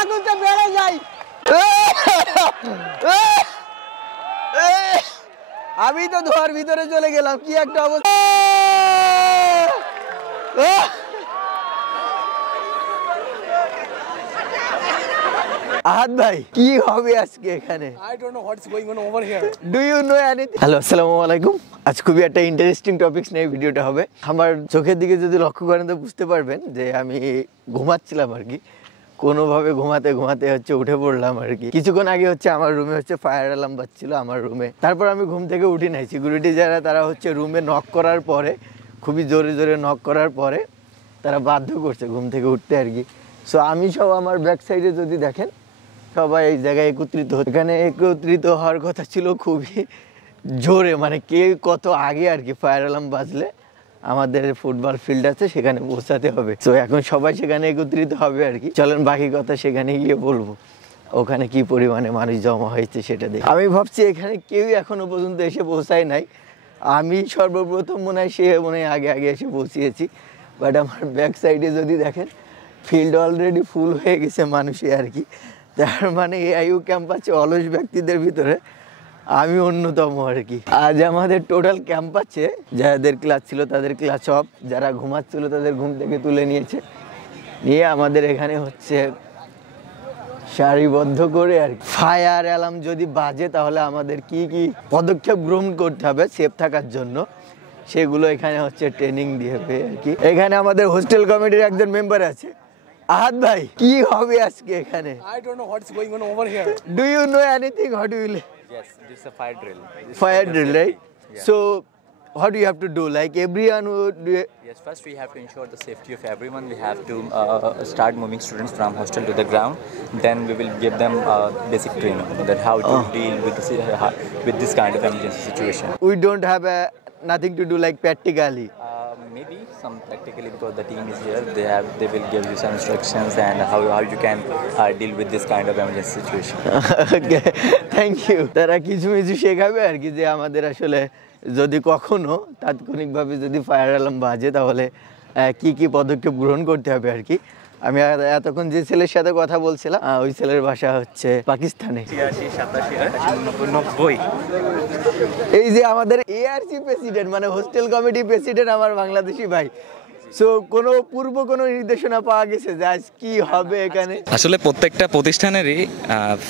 আগুনটা বেড়ে যায়। আমি তো ধোয়ার ভিতরে চলে গেলাম, কি একটা অবস্থা। আহাদ ভাই কি হবে আজকে এখানে? I don't know what's going on over here. Do you know anything? Hello, আসসালামু আলাইকুম। আজ খুবই একটা ইন্টারেস্টিং টপিকস নিয়ে ভিডিওটা হবে। আমার চোখের দিকে যদি লক্ষ্য করেন তো বুঝতে পারবেন যে আমি ঘুমাচ্ছিলাম আর কি, কোনোভাবে ঘুমাতে ঘুমাতে হচ্ছে উঠে পড়লাম আর কি। কিছুক্ষণ আগে হচ্ছে আমার রুমে হচ্ছে ফায়ার অ্যালার্ম বাজছিল আমার রুমে। তারপর আমি ঘুম থেকে উঠি নাই। সিকিউরিটি যারা তারা হচ্ছে রুমে নক করার পরে, খুবই জোরে জোরে নক করার পরে তারা বাধ্য করছে ঘুম থেকে উঠতে আর কি। সো আমি সব আমার ব্যাক সাইডে যদি দেখেন সবাই এই জায়গায় একত্রিত হচ্ছে। এখানে একত্রিত হওয়ার কথা ছিল খুবই জোরে, মানে কে কত আগে আর কি ফায়ার অ্যালার্ম বাজলে আমাদের ফুটবল ফিল্ড আছে সেখানে পৌঁছাতে হবে। তো এখন সবাই সেখানে একত্রিত হবে আর কি। চলেন বাকি কথা সেখানে গিয়ে বলবো, ওখানে কি পরিমাণে মানুষ জমা হয়েছে সেটা দেখে। আমি ভাবছি এখানে কেউই এখনো পর্যন্ত এসে পৌঁছায় নাই। আমি সর্বপ্রথম মনে হয় আগে আগে এসে পৌঁছিয়েছি। বাট আমার ব্যাক সাইডে যদি দেখেন ফিল্ড অলরেডি ফুল হয়ে গেছে মানুষে আর কি। তার মানে AIU ক্যাম্পাসে অলস ব্যক্তিদের ভিতরে আমি অন্যতম আর কি। আজ আমাদের টোটাল ক্যাম্পাসে যাদের ক্লাস ছিল তাদের ক্লাস অফ, যারা ঘুমাচ্ছিল তাদের ঘুম থেকে তুলে নিয়েছে, নিয়ে আমাদের এখানে হচ্ছে সারিবদ্ধ করে আর কি। ফায়ার অ্যালার্ম যদি বাজে তাহলে আমাদের কি কি পদক্ষেপ গ্রহণ করতে হবে সেফ থাকার জন্য, সেগুলো এখানে হচ্ছে ট্রেনিং দিয়ে আর কি। এখানে আমাদের হোস্টেল কমিটির একজন মেম্বার আছে, আহাদ ভাই কি হবে আজকে এখানে? I don't know what's going on over here. Do you know anything? How do you Yes, this is a fire drill. fire drill, right? Yeah. So what do you have to do? Like everyone would do it? Yes, first we have to ensure the safety of everyone. We have to start moving students from hostel to the ground. Then we will give them basic training that how to deal with this kind of emergency situation. We don't have nothing to do like practically. Maybe some practically, because the team is here. They will give you some instructions and how you can deal with this kind of emergency situation. Okay, thank you. তারা কিছু শেখাবে আর কি, যে আমাদের আসলে যদি কখনো তাৎক্ষণিকভাবে যদি ফায়ার অ্যালার্ম বাজে তাহলে কি কি পদক্ষেপ গ্রহণ করতে হবে আর কি। আমি এতক্ষণ যে ছেলের সাথে কথা বলছিলাম ওই ছেলের বাসা হচ্ছে পাকিস্তানে। 86, 87, 88, 90। এই যে আমাদের ARC প্রেসিডেন্ট মানে হোস্টেল কমিটি প্রেসিডেন্ট আমার বাংলাদেশি ভাই। সো কোনো নির্দেশনা পাওয়া গেছে যে আজ কি হবে এখানে? আসলে প্রত্যেকটা প্রতিষ্ঠানেরই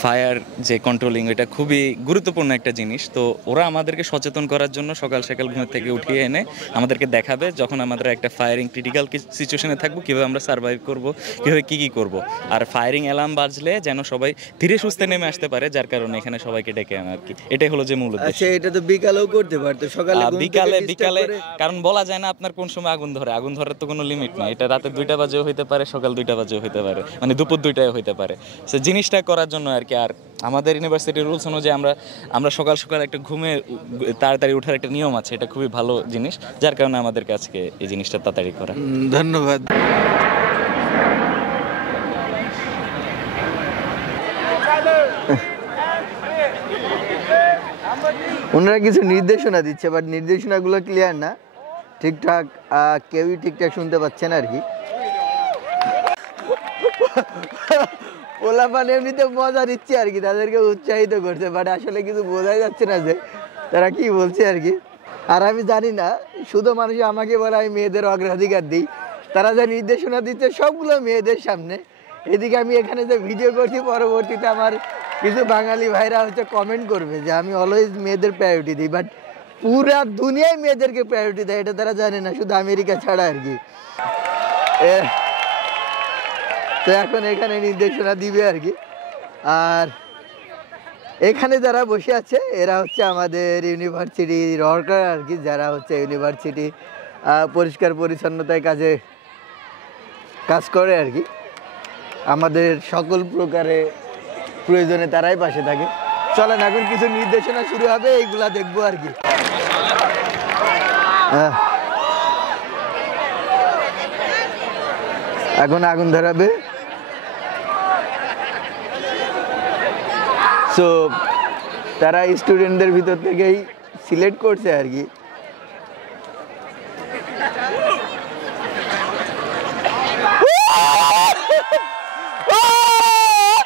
ফায়ার যে কন্ট্রোলিং এটা খুবই গুরুত্বপূর্ণ একটা জিনিস। তো ওরা আমাদেরকে সচেতন করার জন্য সকাল সকাল ঘুম থেকে উঠিয়ে এনে আমাদেরকে দেখাবে যখন আমরা একটা ফায়ারিং ক্রিটিক্যাল সিচুয়েশনে থাকবো কীভাবে আমরা সার্ভাইভ করব, কীভাবে কী করব। আর ফায়ারিং অ্যালার্ম বাজলে যেন সবাই ধীরে সুস্থে নেমে আসতে পারে, যার কারণে এখানে সবাইকে ডেকে আনা আর কি। এটাই হলো যে মূল উদ্দেশ্য। আচ্ছা, এটা তো বিকালেও করতে পারতো, বিকালে কারণ বলা যায় না আপনার কোন সময় আগুন ধরার তো কোনো লিমিট নাই। এটা রাতে 2টা বাজেও হইতে পারে, সকাল 2টা বাজেও হইতে পারে, মানে দুপুর 2টায় হইতে পারে। সে জিনিসটা করার জন্য আর কি। আর আমাদের ইউনিভার্সিটির রুলস অনুযায়ী আমরা সকাল সকাল একটা ঘুমে তাড়াতাড়ি ওঠার একটা নিয়ম আছে, এটা খুবই ভালো জিনিস, যার কারণে আমাদের কাছে এই জিনিসটা তাড়াতাড়ি করা। ধন্যবাদ। ওনারা কিছু নির্দেশনা দিচ্ছে, বাট নির্দেশনাগুলো ক্লিয়ার না, ঠিকঠাক কেউই ঠিকঠাক শুনতে পাচ্ছে না আর কি। পোলাপান এমনিতে মজা নিচ্ছে আর কি, তাদেরকে উৎসাহিত করছে, বাট আসলে কিছু বোঝাই যাচ্ছে না যে তারা কি বলছে আর কি। আর আমি জানি না, শুধু মানুষ আমাকে বলে আমি মেয়েদের অগ্রাধিকার দিই, তারা যা নির্দেশনা দিচ্ছে সবগুলো মেয়েদের সামনে। এদিকে আমি এখানে যে ভিডিও করছি, পরবর্তীতে আমার কিছু বাঙালি ভাইরা হচ্ছে কমেন্ট করবে যে আমি অলওয়েজ মেয়েদের প্রায়োরিটি দিই, বাট পুরা দুনিয়ায় মেয়েদেরকে প্রায়োরিটি দেয়, এটা তারা জানে না, শুধু আমেরিকা ছাড়া আর কি। তো এখন এখানে নির্দেশনা দিবে আর কি। আর এখানে যারা বসে আছে এরা হচ্ছে আমাদের ইউনিভার্সিটির ওয়ার্কার আর কি, যারা হচ্ছে ইউনিভার্সিটি পরিষ্কার পরিচ্ছন্নতায় কাজ করে আর কি। আমাদের সকল প্রকারে প্রয়োজনে তারাই পাশে থাকে। চলেন এখন কিছু নির্দেশনা শুরু হবে, এইগুলা দেখবো আর কি। এখন আগুন ধরাবে। সো তারা স্টুডেন্টদের ভিতর থেকেই সিলেক্ট করছে আর কি। ও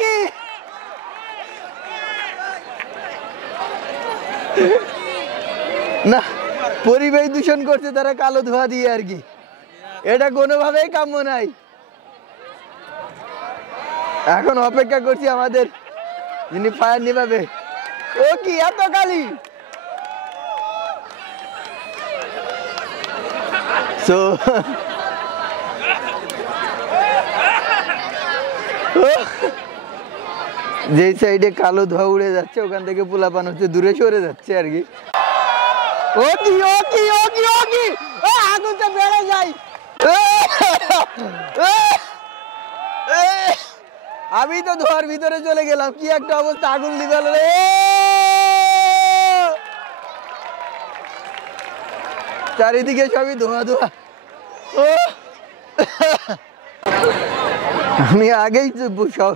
কি না, পরিবেশ দূষণ করছে তারা কালো ধোঁয়া দিয়ে আর কি, এটা কোনোভাবেই কাম্য নাই। এখন অপেক্ষা করছি আমাদের যিনি ফায়ার নিভাবে। ও কি এত কালি! সো যেই সাইডে কালো ধোঁয়া উড়ে যাচ্ছে ওখান থেকে পোলাপান হচ্ছে দূরে সরে যাচ্ছে আর কি। ও কি ও কি ও কি ও কি আগুনটা বেড়ে যায়। আমি তো ধোঁয়ার ভিতরে চলে গেলাম, কি একটা অবস্থা, আগুন লিভাল রে। চারিদিকে সবই ধোঁয়া ধোঁয়া। ও আমি আগেই সব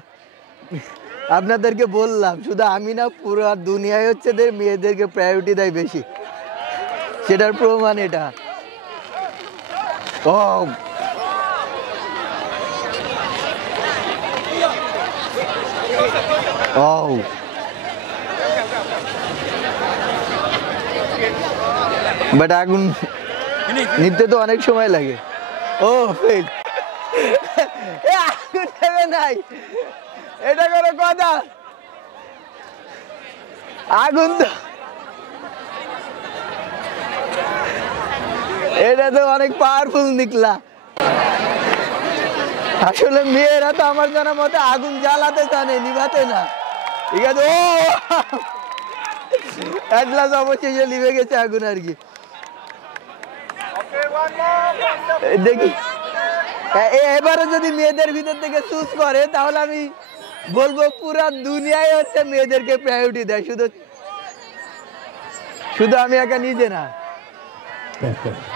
আপনাদেরকে বললাম, শুধু আমি না পুরো দুনিয়ায় হচ্ছে মেয়েদেরকে প্রায়োরিটি দেয় বেশি, সেটার প্রমাণ এটা। ও ও বাট আগুন নিতে তো অনেক সময় লাগে। ও ফেল, আগুন নেবে নাই, এটা কোনো কথা? আগুন তো এটা তো অনেক পাওয়ারফুল নিকলা। আসলে মেয়েরা তো আমার জানা মতে আগুন জ্বালাতে জানে, নিভাতে না, ঠিক আছে। ও অ্যাটলাস অবশেষে নিভে গেছে আগুন আর কি। দেখি এবারে যদি মেয়েদের ভিতর থেকে চুজ করে তাহলে আমি বলবো পুরা দুনিয়ায় হচ্ছে মেয়েদেরকে প্রায়োরিটি দেয়, শুধু শুধু আমি একা নিজে না।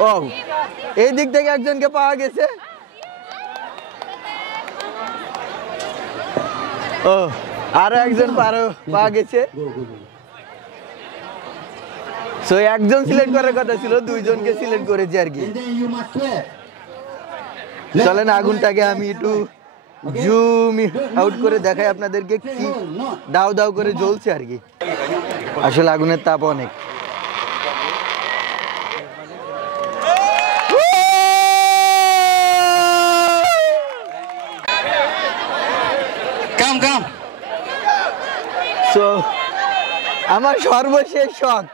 ও এই দিক থেকে একজনকে পাওয়া গেছে। ও আরো একজন পাওয়া গেছে। সো একজন সিলেক্ট করার কথা ছিল, দুইজনকে সিলেক্ট করেছি আর কি। চলেন আগুনটাকে আমি একটু জুম আউট করে দেখাই আপনাদেরকে, কি দাও দাও করে জ্বলছে আর কি। আসলে আগুনের তাপ অনেক। সো আমার সর্বশেষ শখ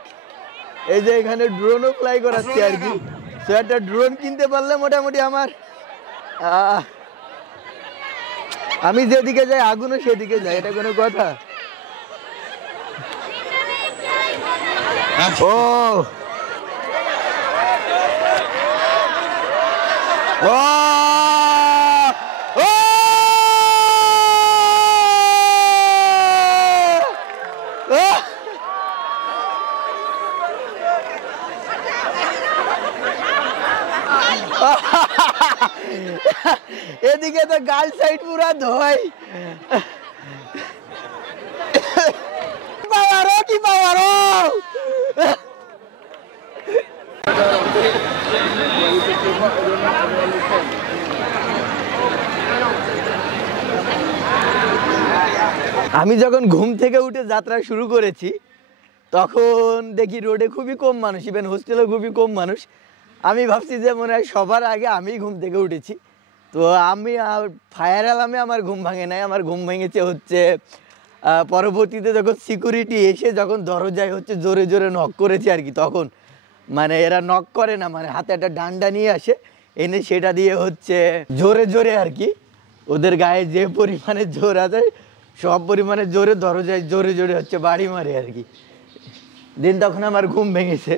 এই যে এখানে ড্রোনও ফ্লাই করাচ্ছি আর কি। সো একটা ড্রোন কিনতে পারলে মোটামুটি আমার আমি যেদিকে যাই আগুনও সেদিকে যাই, এটা কোনো কথা? ও ও এদিকে তো গার্ল সাইড পুরা ধোয়। পাওয়ারও কি পাওয়ারও। আমি যখন ঘুম থেকে উঠে যাত্রা শুরু করেছি তখন দেখি রোডে খুবই কম মানুষ, ইভেন হোস্টেলে খুবই কম মানুষ। আমি ভাবছি যে মনে হয় সবার আগে আমি ঘুম থেকে উঠেছি। তো আমি ফায়ার অ্যালার্মে আমার ঘুম ভাঙে নাই, আমার ঘুম ভেঙেছে হচ্ছে পরবর্তীতে যখন সিকিউরিটি এসে যখন দরজায় হচ্ছে জোরে জোরে নক করেছে আর কি। তখন মানে এরা নক করে না, মানে হাতে একটা ডান্ডা নিয়ে আসে, এনে সেটা দিয়ে হচ্ছে জোরে জোরে আর কি, ওদের গায়ে যে পরিমাণে জোর আছে সব পরিমাণে জোরে দরজায় জোরে জোরে হচ্ছে বাড়ি মারে আর কি। দিন তখন আমার ঘুম ভেঙেছে।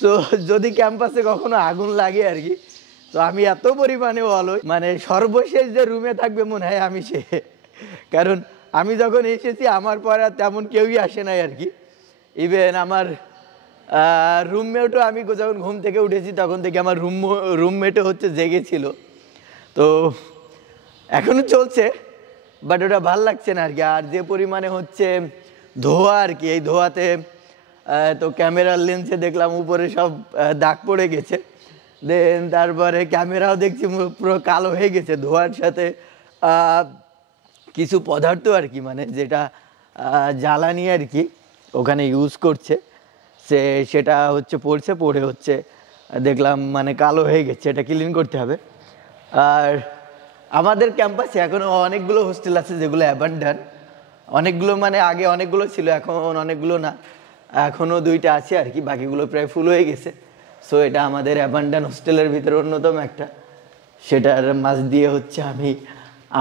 তো যদি ক্যাম্পাসে কখনো আগুন লাগে আর কি, তো আমি এত পরিমাণে অলস, মানে সর্বশেষ যে রুমে থাকবে মনে হয় আমি সে। কারণ আমি যখন এসেছি আমার পরে আর তেমন কেউই আসে নাই আর কি। ইভেন আমার রুমমেটও, আমি যখন ঘুম থেকে উঠেছি তখন থেকে আমার রুমমেটও হচ্ছে জেগেছিল। তো এখনো চলছে, বাট ওটা ভাল লাগছে না আর কি। আর যে পরিমাণে হচ্ছে ধোঁয়া আর কি, এই ধোঁয়াতে তো ক্যামেরার লেন্সে দেখলাম উপরে সব দাগ পড়ে গেছে। দেন তারপরে ক্যামেরাও দেখছি পুরো কালো হয়ে গেছে ধোঁয়ার সাথে, কিছু পদার্থ আর কি, মানে যেটা জ্বালানি আর কি ওখানে ইউজ করছে, সেটা হচ্ছে পড়ে হচ্ছে দেখলাম মানে কালো হয়ে গেছে, এটা ক্লিন করতে হবে। আর আমাদের ক্যাম্পাসে এখনও অনেকগুলো হোস্টেল আছে যেগুলো অ্যাবান্ডান, অনেকগুলো মানে আগে অনেকগুলো ছিল, এখন অনেকগুলো না, এখনও 2টা আছে আর কি, বাকিগুলো প্রায় ফুল হয়ে গেছে। সো এটা আমাদের অ্যাবান্ডান হোস্টেলের ভিতরে অন্যতম একটা, সেটার মাঝ দিয়ে হচ্ছে আমি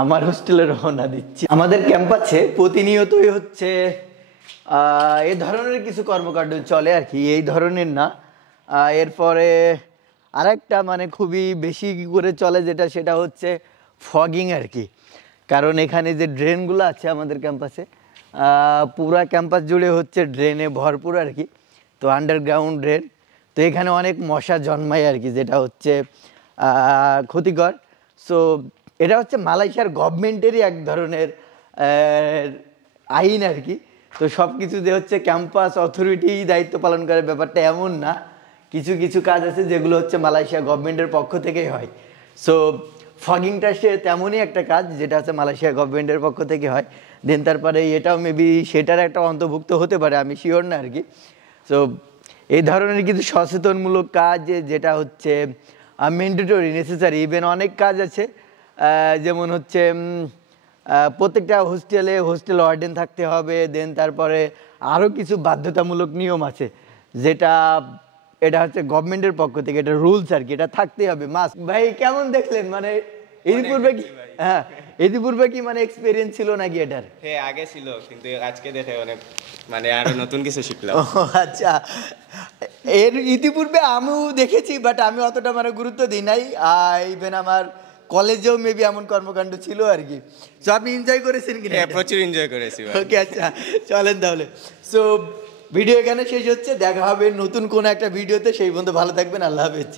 আমার হোস্টেলে রওনা দিচ্ছি। আমাদের ক্যাম্পাসে প্রতিনিয়তই হচ্ছে এ ধরনের কিছু কর্মকাণ্ড চলে আর কি, এই ধরনের না। এরপরে আরেকটা মানে খুবই বেশি করে চলে যেটা, সেটা হচ্ছে ফগিং আর কি। কারণ এখানে যে ড্রেনগুলো আছে আমাদের ক্যাম্পাসে, পুরা ক্যাম্পাস জুড়ে হচ্ছে ড্রেনে ভরপুর আর কি, তো আন্ডারগ্রাউন্ড ড্রেন, তো এখানে অনেক মশা জন্মায় আর কি, যেটা হচ্ছে ক্ষতিকর। সো এটা হচ্ছে মালয়েশিয়ার গভর্নমেন্টেরই এক ধরনের আইন আর কি। তো সব কিছু যে হচ্ছে ক্যাম্পাস অথরিটি দায়িত্ব পালন করে ব্যাপারটা এমন না, কিছু কিছু কাজ আছে যেগুলো হচ্ছে মালয়েশিয়া গভর্নমেন্টের পক্ষ থেকেই হয়। সো ফগিংটা সে তেমনই একটা কাজ যেটা হচ্ছে মালয়েশিয়া গভর্নমেন্টের পক্ষ থেকে হয়। দেন তারপরে এটাও মেবি সেটার একটা অন্তর্ভুক্ত হতে পারে, আমি শিওর না আর কি। সো এই ধরনের কিছু সচেতনমূলক কাজ যেটা হচ্ছে ম্যান্ডেটরি নেসেসারি, ইভেন অনেক কাজ আছে যেমন হচ্ছে প্রত্যেকটা হোস্টেল ওয়ার্ডেন থাকতে হবে। দেন তারপরে আরও কিছু বাধ্যতামূলক নিয়ম আছে যেটা এটা হচ্ছে গভর্নমেন্টের পক্ষ থেকে, এটা রুলস আর কি, এটা থাকতেই হবে মাস্ক। ভাই কেমন দেখলেন, মানে ইতিপূর্বে কি ইতিপূর্বে কি মানে এক্সপিরিয়েন্স ছিল নাকি এটার? হ্যাঁ আগে ছিল, কিন্তু আজকে দেখে অনেক মানে আরো নতুন কিছু শিখলাম। আচ্ছা, এর ইতিপূর্বে আমিও দেখেছি, বাট আমি অতটা মানে গুরুত্ব দিই নাই। ইভেন আমার কলেজেও মেবি এমন কর্মকাণ্ড ছিল আর কি। সো আপনি এনজয় করেছেন কি? হ্যাঁ প্রচুর এনজয় করেছি। ওকে, আচ্ছা চলেন তাহলে। সো ভিডিও এখানে শেষ হচ্ছে, দেখা হবে নতুন কোনো একটা ভিডিওতে, সেই পর্যন্ত ভালো থাকবেন, আল্লাহ হাফেজ।